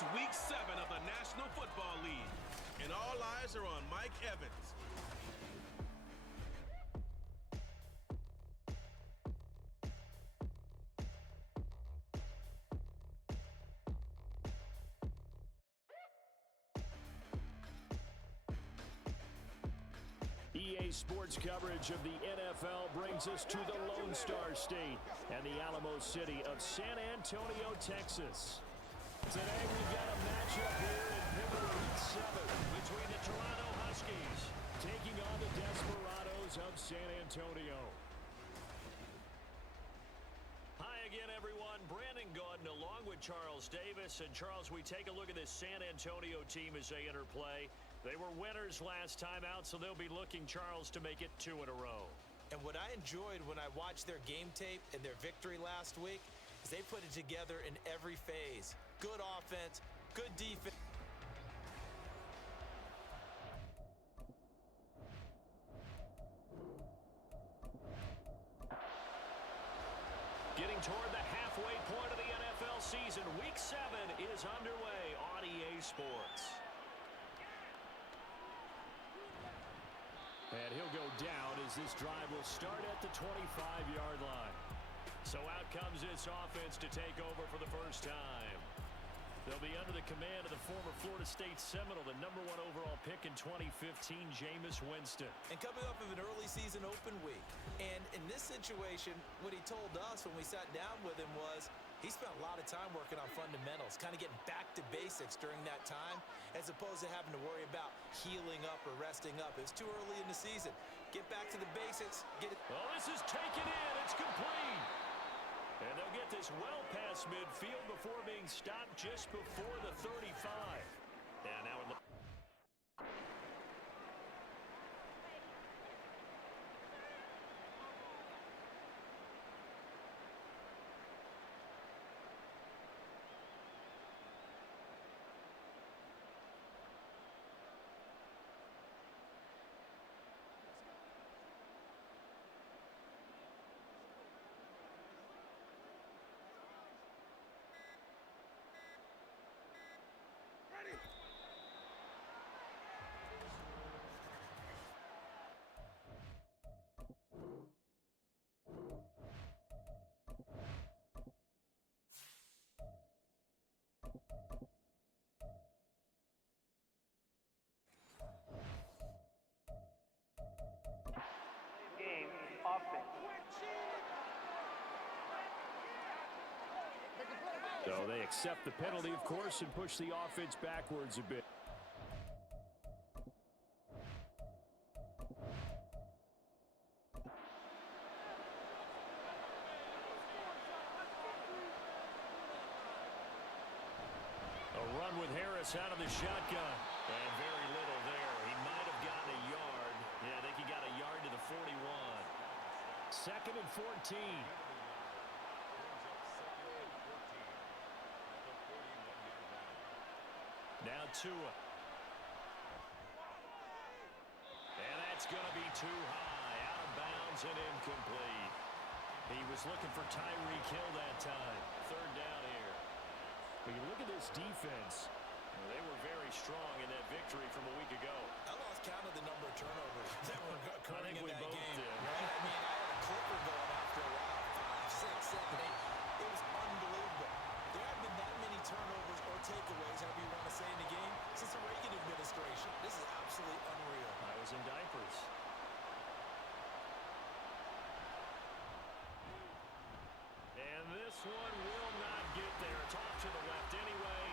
It's Week 7 of the National Football League, and all eyes are on Mike Evans. EA Sports coverage of the NFL brings us to the Lone Star State and the Alamo City of San Antonio, Texas. Today we've got a matchup here in pivotal Week 7 between the Toronto Huskies taking on the Desperados of San Antonio. Hi again, everyone. Brandon Gordon along with Charles Davis. And Charles, we take a look at this San Antonio team as they enter play. They were winners last time out, so they'll be looking, Charles, to make it 2 in a row. And what I enjoyed when I watched their game tape and their victory last week is they put it together in every phase. Good offense, good defense. Getting toward the halfway point of the NFL season, Week 7 is underway on EA Sports. And he'll go down as this drive will start at the 25-yard line. So out comes this offense to take over for the first time. They'll be under the command of the former Florida State Seminole, the #1 overall pick in 2015, Jameis Winston. And coming off of an early season open week. And in this situation, what he told us when we sat down with him was he spent a lot of time working on fundamentals, kind of getting back to basics during that time, as opposed to having to worry about healing up or resting up. It's too early in the season. Get back to the basics. Get it. Oh, this is taken in. It's complete. And they'll get this well past midfield before being stopped just before the 35. And now in the... Game offense. So they accept the penalty, of course, and push the offense backwards a bit. A run with Harris out of the shotgun. And very little there. He might have gotten a yard. Yeah, I think he got a yard to the 41. 2nd and 14. Now Tua. And that's going to be too high. Out of bounds and incomplete. He was looking for Tyreek Hill that time. 3rd down here. When you look at this defense, they were very strong in that victory from a week ago. I lost count of the number of turnovers that were occurring in that game. Did. Right? I mean, I had a clipper going after a while. 5, 6, 7, 8. It was unbelievable. There haven't been that many turnovers or takeaways, however you want to say, in the game since the Reagan administration. This is absolutely unreal. I was in diapers. And this one will not get there. It's off to the left anyway.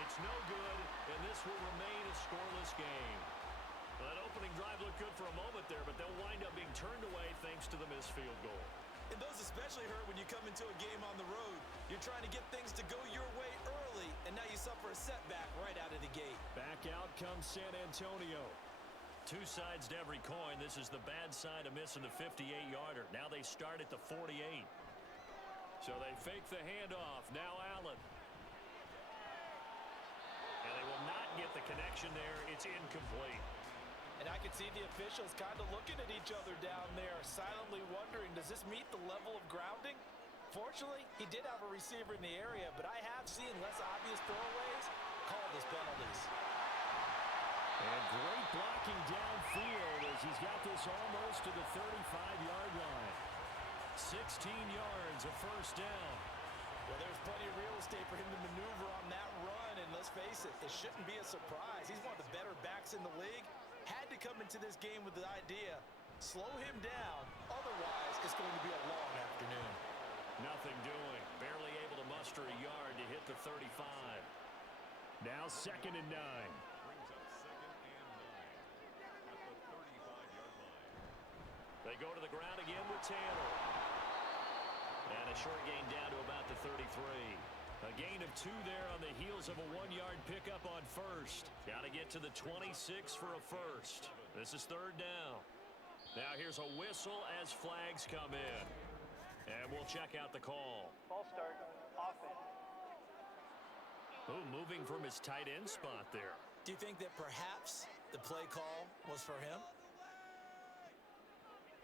It's no good, and this will remain a scoreless game. Well, that opening drive looked good for a moment there, but they'll wind up being turned away thanks to the missed field goal. And those especially hurt when you come into a game on the road. You're trying to get things to go your way early, and now you suffer a setback right out of the gate. Back out comes San Antonio. Two sides to every coin. This is the bad side of missing the 58-yarder. Now they start at the 48. So they fake the handoff. Now Allen. And they will not get the connection there. It's incomplete. And I can see the officials kind of looking at each other down there, silently wondering, does this meet the level of grounding? Fortunately, he did have a receiver in the area, but I have seen less obvious throwaways called as penalties. And great blocking downfield as he's got this almost to the 35-yard line. 16 yards, a first down. Well, there's plenty of real estate for him to maneuver on that run, and let's face it, it shouldn't be a surprise. He's one of the better backs in the league. Had to come into this game with the idea, slow him down, otherwise it's going to be a long afternoon. Nothing doing. Barely able to muster a yard to hit the 35. Now 2nd and 9. Brings up 2nd and 9 at the 35-yard line. They go to the ground again with Tanner. And a short gain down to about the 33. A gain of 2 there on the heels of a 1-yard pickup on first. Got to get to the 26 for a first. This is 3rd down. Now here's a whistle as flags come in. And we'll check out the call. Ball start, offense. Oh, moving from his tight end spot there. Do you think that perhaps the play call was for him?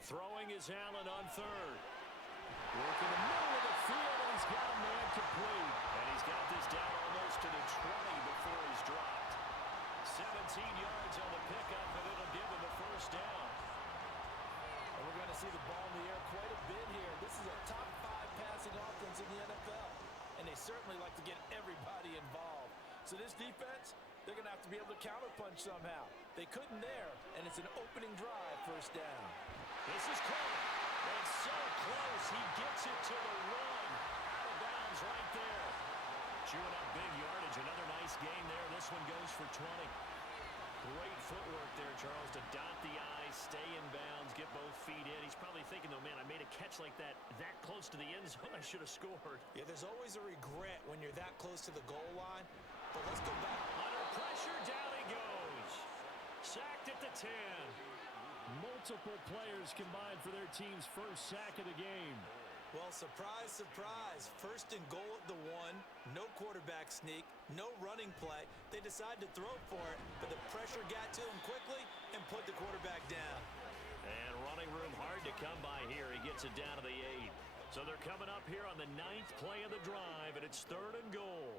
Throwing is Allen on 3rd. Working the middle of the field, and he's got a man complete. And he's got this down almost to the 20 before he's dropped. 17 yards on the pickup, and it'll give him the first down. And we're going to see the ball in the air quite a bit here. This is a top 5 passing offense in the NFL. And they certainly like to get everybody involved. So this defense, they're going to have to be able to counterpunch somehow. They couldn't there, and it's an opening drive, first down. This is caught. It's so close. He gets it to the 1. Out of bounds right there. Chewing up big yardage. Another nice gain there. This one goes for 20. Great footwork there, Charles, to dot the I, stay in bounds, get both feet in. He's probably thinking, though, man, I made a catch like that close to the end zone. I should have scored. Yeah, there's always a regret when you're that close to the goal line. But let's go back. Under pressure, down he goes. Sacked at the 10. Multiple players combined for their team's first sack of the game. Well, surprise, surprise. 1st and goal at the 1. No quarterback sneak. No running play. They decide to throw for it, but the pressure got to him quickly and put the quarterback down. And running room hard to come by here. He gets it down to the 8. So they're coming up here on the 9th play of the drive, and it's 3rd and goal.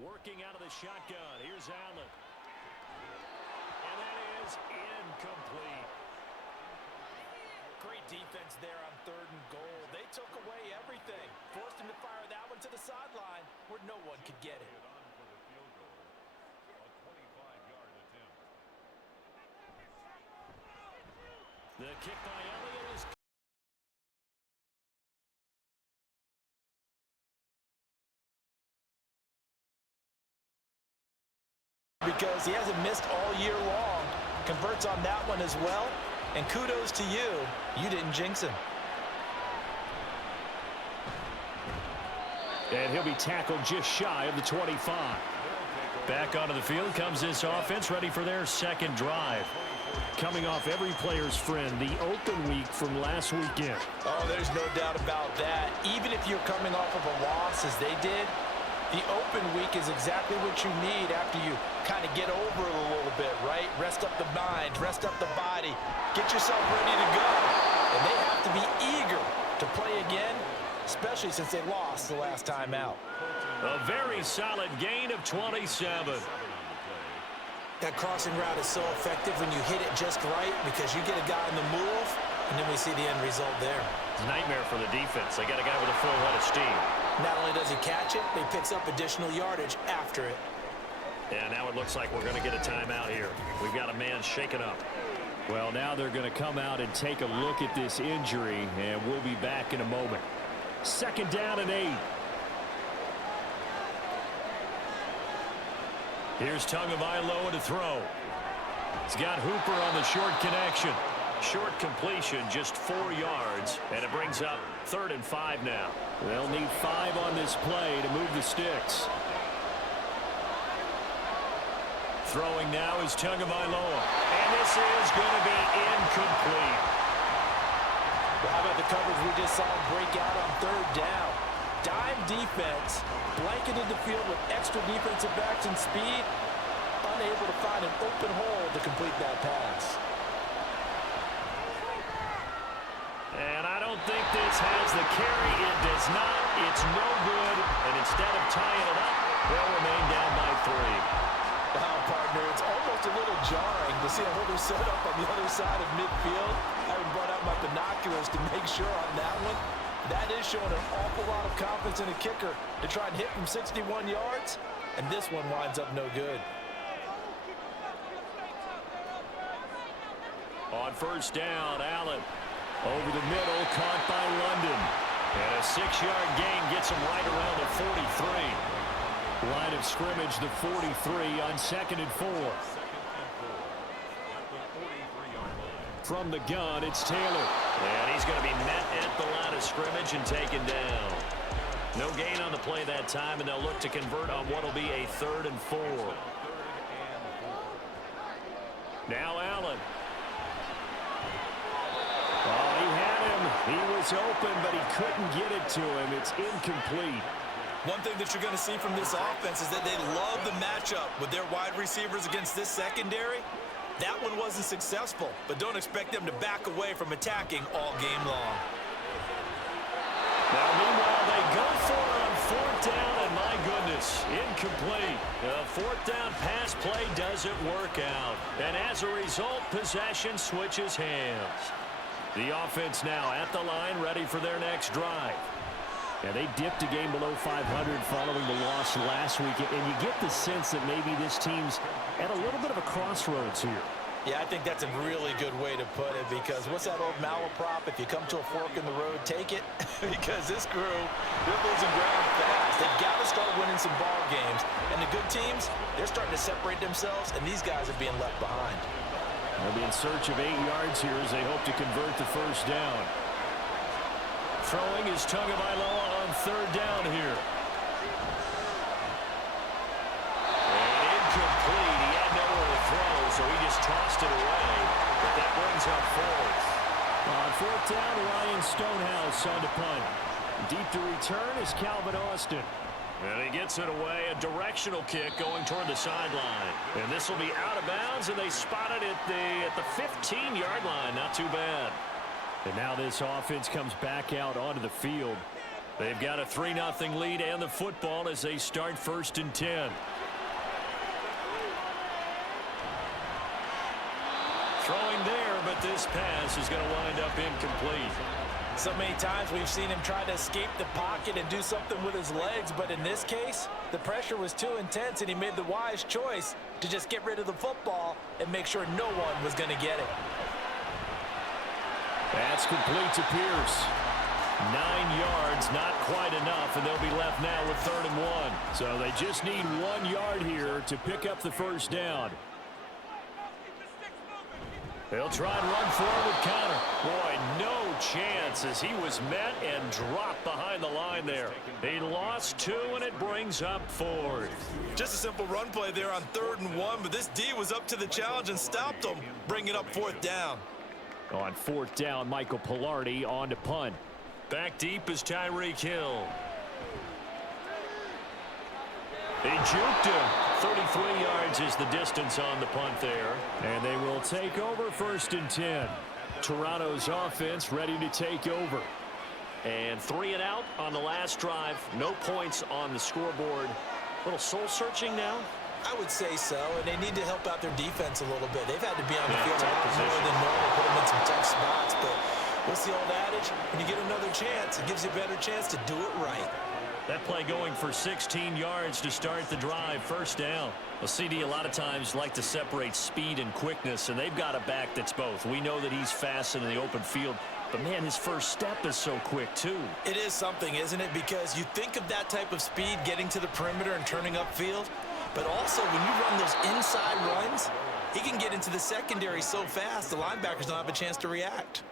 Working out of the shotgun. Here's Allen. And that is incomplete. Great defense there on 3rd and goal. They took away everything. Forced him to fire that one to the sideline where no one could get it. On for the field goal. A 25-yard attempt. The kick by Elliott is... Because he hasn't missed all year long. Converts on that one as well. And kudos to you. You didn't jinx him. And he'll be tackled just shy of the 25. Back onto the field comes this offense, ready for their 2nd drive. Coming off every player's friend, the open week from last weekend. Oh, there's no doubt about that. Even if you're coming off of a loss as they did, the open week is exactly what you need after you kind of get over it a little bit, right? Rest up the mind, rest up the body, get yourself ready to go. And they have to be eager to play again, especially since they lost the last time out. A very solid gain of 27. That crossing route is so effective when you hit it just right because you get a guy on the move, and then we see the end result there. Nightmare for the defense. They got a guy with a full head of steam. Not only does he catch it, he picks up additional yardage after it. And now it looks like we're going to get a timeout here. We've got a man shaken up. Well, now they're going to come out and take a look at this injury, and we'll be back in a moment. 2nd down and 8. Here's Tagovailoa to throw. He's got Hooper on the short connection. Short completion, just 4 yards, and it brings up 3rd and 5 now. They'll need 5 on this play to move the sticks. Throwing now is Tagovailoa, and this is going to be incomplete. Well, how about the coverage we just saw him break out on 3rd down? Dime defense, blanketed the field with extra defensive backs and speed, unable to find an open hole to complete that pass. And I don't think they This has the carry. It does not. It's no good. And instead of tying it up, they'll remain down by 3. Wow, partner, it's almost a little jarring to see a holder set up on the other side of midfield. I haven't brought out my binoculars to make sure on that one. That is showing an awful lot of confidence in a kicker to try and hit from 61 yards. And this one winds up no good. On first down, Allen. Over the middle, caught by London. And a 6-yard gain gets him right around the 43. Line of scrimmage, the 43 on 2nd and 4. From the gun, it's Taylor. And he's going to be met at the line of scrimmage and taken down. No gain on the play that time, and they'll look to convert on what will be a 3rd and 4. Now Allen. Oh, he had him. He was open, but he couldn't get it to him. It's incomplete. One thing that you're going to see from this offense is that they love the matchup with their wide receivers against this secondary. That one wasn't successful, but don't expect them to back away from attacking all game long. Now, meanwhile, they go for it on 4th down, and my goodness, incomplete. The 4th down pass play doesn't work out. And as a result, possession switches hands. The offense now at the line, ready for their next drive. And they dipped a game below 500 following the loss last week. And you get the sense that maybe this team's at a little bit of a crossroads here. Yeah, I think that's a really good way to put it, because what's that old malaprop? If you come to a fork in the road, take it. Because this crew, they're losing ground fast. They've got to start winning some ball games. And the good teams, they're starting to separate themselves, and these guys are being left behind. They'll be in search of 8 yards here as they hope to convert the first down. Throwing is Tagovailoa on 3rd down here. And incomplete. He had nowhere to throw, so he just tossed it away. But that brings up 4th. On 4th down, Ryan Stonehouse on to punt. Deep to return is Calvin Austin. And he gets it away, a directional kick going toward the sideline. And this will be out of bounds, and they spot it at the 15-yard line. Not too bad. And now this offense comes back out onto the field. They've got a 3-0 lead and the football as they start 1st and 10. Throwing there, but this pass is going to wind up incomplete. So many times we've seen him try to escape the pocket and do something with his legs, but in this case, the pressure was too intense, and he made the wise choice to just get rid of the football and make sure no one was going to get it. That's complete to Pierce. 9 yards, not quite enough, and they'll be left now with 3rd and 1. So they just need 1 yard here to pick up the first down. They'll try and run forward with Connor. Boy, no chance as he was met and dropped behind the line there. He lost 2, and it brings up 4th. Just a simple run play there on 3rd and 1, but this D was up to the challenge and stopped him, bringing up 4th down. On 4th down, Michael Pilardi on to punt. Back deep is Tyreek Hill. He juked him. 33 yards is the distance on the punt there. And they will take over 1st and 10. Toronto's offense ready to take over. And 3 and out on the last drive. No points on the scoreboard. A little soul-searching now. I would say so, and they need to help out their defense a little bit. They've had to be on the field a lot more than normal, put them in some tough spots. But what's the old adage? When you get another chance, it gives you a better chance to do it right. That play going for 16 yards to start the drive. 1st down. Well, CD a lot of times like to separate speed and quickness, and they've got a back that's both. We know that he's fast in the open field, but, man, his first step is so quick, too. It is something, isn't it? Because you think of that type of speed getting to the perimeter and turning upfield, but also when you run those inside runs, he can get into the secondary so fast the linebackers don't have a chance to react.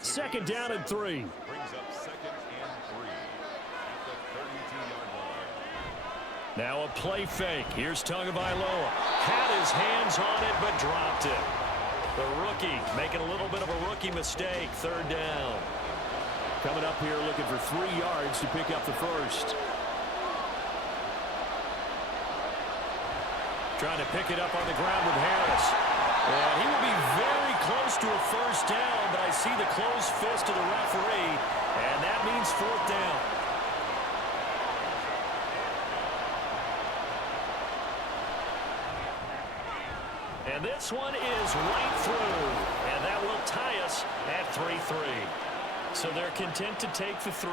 2nd down and 3. Brings up 2nd and 3 at the 32-yard line. Now a play fake. Here's Tagovailoa. Had his hands on it, but dropped it. The rookie making a little bit of a rookie mistake. 3rd down. Coming up here looking for 3 yards to pick up the first. Trying to pick it up on the ground with Harris. And he will be very close to a first down, but I see the closed fist of the referee, and that means fourth down. And this one is right through, and that will tie us at 3-3. So they're content to take the 3.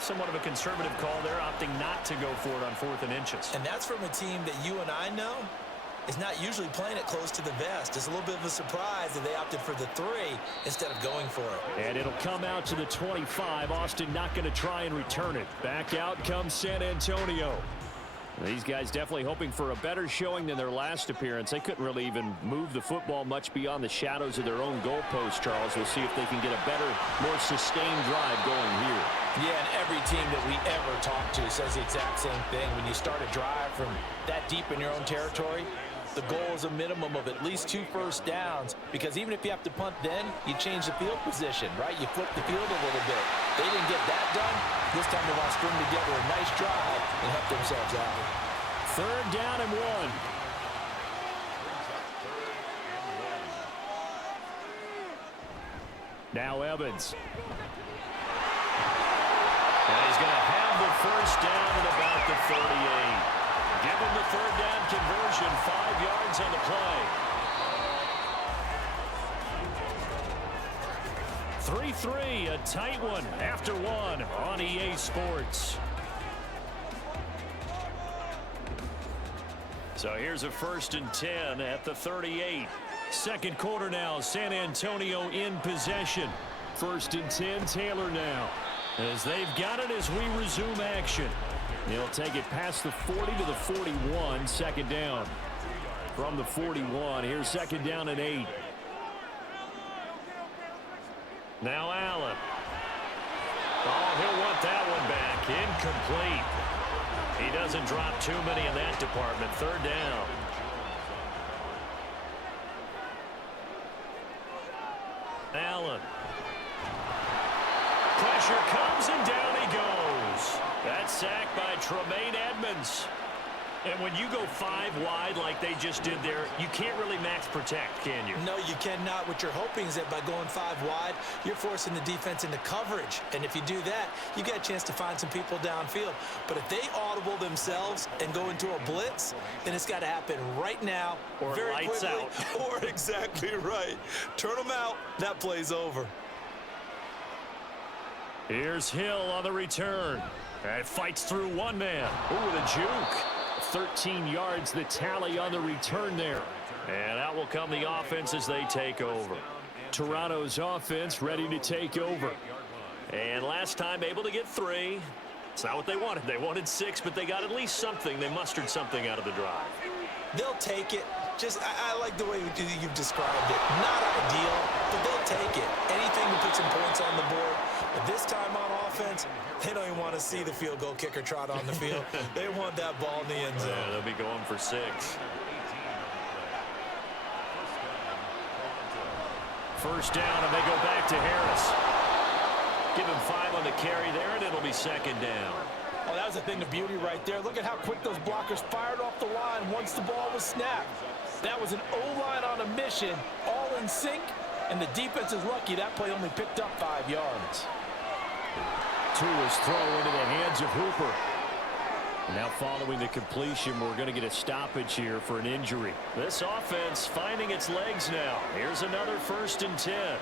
Somewhat of a conservative call there, opting not to go for it on 4th and inches. And that's from a team that you and I know is not usually playing it close to the vest. It's a little bit of a surprise that they opted for the 3 instead of going for it. And it'll come out to the 25. Austin not going to try and return it. Back out comes San Antonio. These guys definitely hoping for a better showing than their last appearance. They couldn't really even move the football much beyond the shadows of their own goalpost, Charles. We'll see if they can get a better, more sustained drive going here. Yeah, and every team that we ever talk to says the exact same thing. When you start a drive from that deep in your own territory, the goal is a minimum of at least 2 first downs, because even if you have to punt then, you change the field position, right? You flip the field a little bit. They didn't get that done. This time they want to string together a nice drive and help themselves out. 3rd down and 1. Now Evans. And he's going to have the first down at about the 38. Give him the 3rd down conversion, 5 yards on the play. 3-3, a tight one after 1 on EA Sports. So here's a 1st and 10 at the 38. Second quarter now, San Antonio in possession. 1st and 10, Taylor now. As they've got it as we resume action. They'll take it past the 40 to the 41, 2nd down. From the 41, here's 2nd down and 8. Now Allen. Oh, he'll want that one back. Incomplete. He doesn't drop too many in that department. 3rd down. Allen. Pressure comes and down he goes. That's sacked by Tremaine Edmonds. And when you go 5 wide like they just did there, you can't really max protect, can you? No, you cannot. What you're hoping is that by going 5 wide, you're forcing the defense into coverage. And if you do that, you get a chance to find some people downfield. But if they audible themselves and go into a blitz, then it's got to happen right now. Or very lights quickly, out. Or exactly right. Turn them out. That play's over. Here's Hill on the return. And fights through one man. Ooh, the juke. 13 yards, the tally on the return there. And out will come the offense as they take over. Toronto's offense ready to take over. And last time able to get 3. It's not what they wanted. They wanted 6, but they got at least something. They mustered something out of the drive. They'll take it. Just, I like the way you've described it. Not ideal, but they'll take it. Anything to put some points on the board. But this time on offense, they don't even want to see the field goal kicker trot on the field. They want that ball in the end zone. Yeah, they'll be going for 6. First down, and they go back to Harris. Give him 5 on the carry there, and it'll be 2nd down. Oh, that was a thing of beauty right there. Look at how quick those blockers fired off the line once the ball was snapped. That was an O-line on a mission, all in sync, and the defense is lucky that play only picked up 5 yards. Tua's throw into the hands of Hooper. Now following the completion, we're going to get a stoppage here for an injury. This offense finding its legs now. Here's another 1st and 10.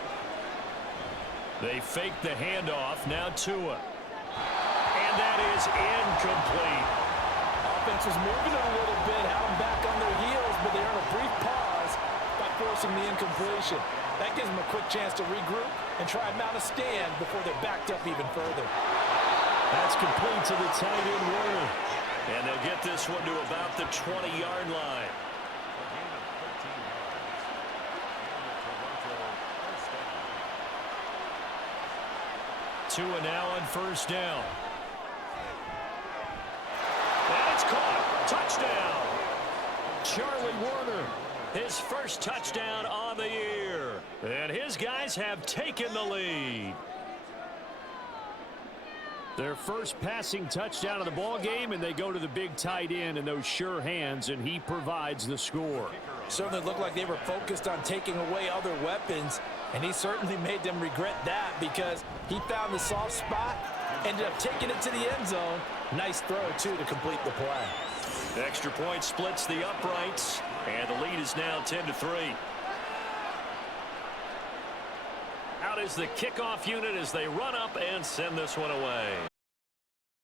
They fake the handoff. Now Tua. And that is incomplete. Offense was moving it a little bit, had them back on their heels, but they earned a brief pause by forcing the incompletion. That gives them a quick chance to regroup and try and mount a stand before they're backed up even further. That's complete to the tight end Warner. And they'll get this one to about the 20-yard line. Tua now on 1st down. And it's caught. Touchdown. Charlie Warner, his first touchdown on the year. And his guys have taken the lead. Their first passing touchdown of the ball game, and they go to the big tight end in those sure hands, and he provides the score. Certainly looked like they were focused on taking away other weapons, and he certainly made them regret that because he found the soft spot, ended up taking it to the end zone. Nice throw, too, to complete the play. The extra point splits the uprights, and the lead is now 10-3. Out is the kickoff unit as they run up and send this one away.